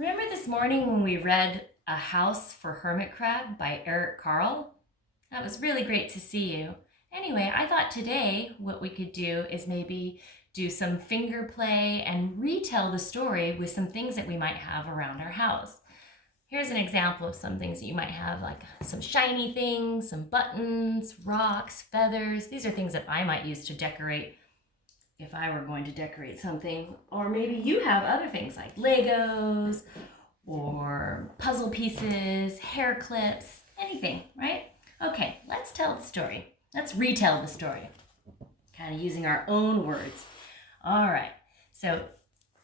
Remember this morning when we read A House for Hermit Crab by Eric Carle? That was really great to see you. Anyway, I thought today what we could do is maybe do some finger play and retell the story with some things that we might have around our house. Here's an example of some things that you might have, like some shiny things, some buttons, rocks, feathers. These are things that I might use to decorate if I were going to decorate something. Or maybe you have other things like Legos or puzzle pieces, hair clips, anything, right? Okay, let's tell the story. Let's retell the story, kind of using our own words. All right, so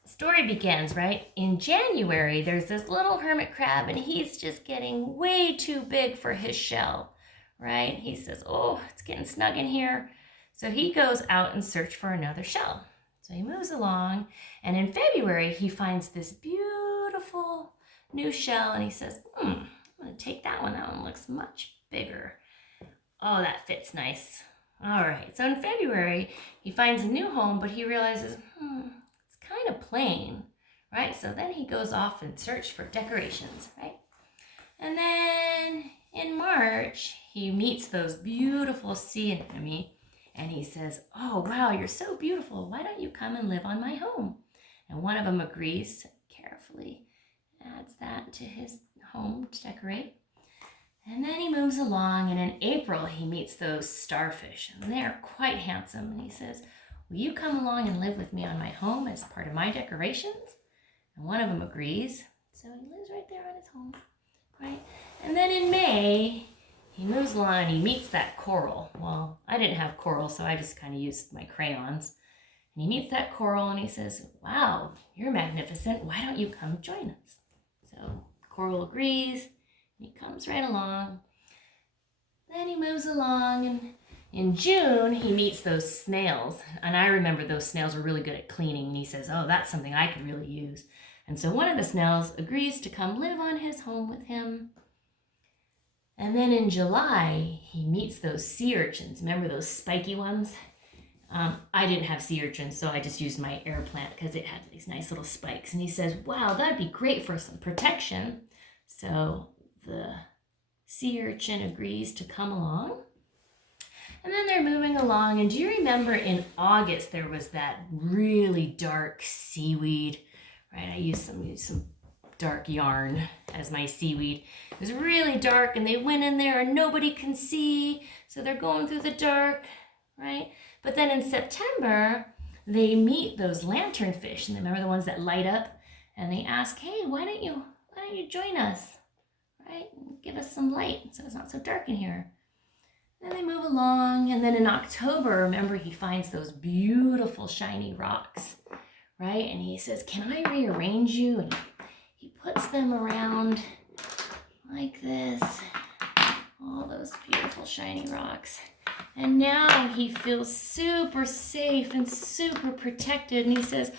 story begins, right? In January, there's this little hermit crab and he's just getting way too big for his shell, right? He says, oh, it's getting snug in here. So he goes out and search for another shell. So he moves along, and in February, he finds this beautiful new shell, and he says, I'm gonna take that one. That one looks much bigger. Oh, that fits nice. All right, so in February, he finds a new home, but he realizes, it's kind of plain, right? So then he goes off and search for decorations, right? And then in March, he meets those beautiful sea anemones. And he says, oh, wow, you're so beautiful. Why don't you come and live on my home? And one of them agrees, carefully adds that to his home to decorate. And then he moves along, and in April, he meets those starfish, and they're quite handsome. And he says, will you come along and live with me on my home as part of my decorations? And one of them agrees. So he lives right there on his home, right? And then in May, he moves along and he meets that coral. Well, I didn't have coral, so I just kind of used my crayons. And he meets that coral and he says, wow, you're magnificent. Why don't you come join us? So coral agrees. And he comes right along. Then he moves along, and in June, he meets those snails. And I remember those snails are really good at cleaning. And he says, oh, that's something I could really use. And so one of the snails agrees to come live on his home with him. And then in July, he meets those sea urchins. Remember those spiky ones? I didn't have sea urchins, so I just used my air plant because it had these nice little spikes. And he says, wow, that'd be great for some protection. So the sea urchin agrees to come along. And then they're moving along. And do you remember in August, there was that really dark seaweed, right? I used some dark yarn as my seaweed. It was really dark, and they went in there and nobody can see, so they're going through the dark, right? But then in September, they meet those lanternfish, and remember the ones that light up, and they ask, hey, why don't you join us, right? Give us some light so it's not so dark in here. Then they move along, and then in October, remember, he finds those beautiful shiny rocks, right? And he says, can I rearrange you? And he puts them around like this, all those beautiful shiny rocks. And now he feels super safe and super protected. And he says,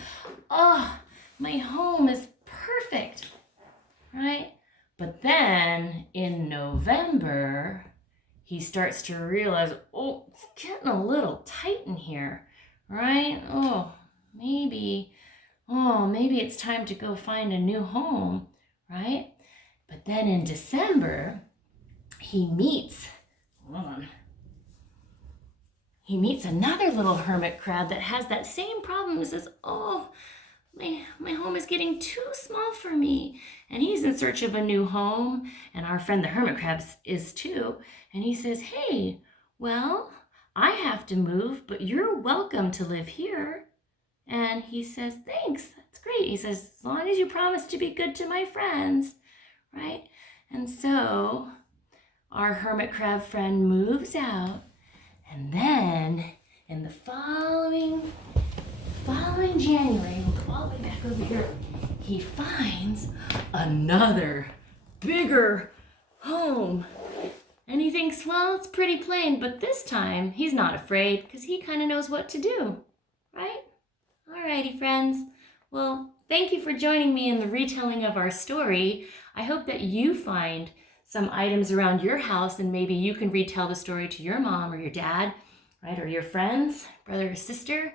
oh, my home is perfect, right? But then in November, he starts to realize, oh, it's getting a little tight in here, right? Maybe it's time to go find a new home, right? But then in December, he meets another little hermit crab that has that same problem. He says, oh, my home is getting too small for me. And he's in search of a new home. And our friend the hermit crab is too. And he says, hey, well, I have to move, but you're welcome to live here. And he says, thanks, that's great. He says, as long as you promise to be good to my friends, right? And so our hermit crab friend moves out, and then in the following January, we'll go all the way back over here, he finds another bigger home. And he thinks, well, it's pretty plain, but this time he's not afraid because he kind of knows what to do, right? Alrighty, friends. Well, thank you for joining me in the retelling of our story. I hope that you find some items around your house and maybe you can retell the story to your mom or your dad, right? Or your friends, brother or sister.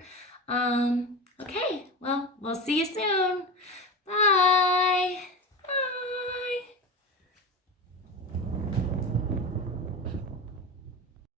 Okay, well, we'll see you soon.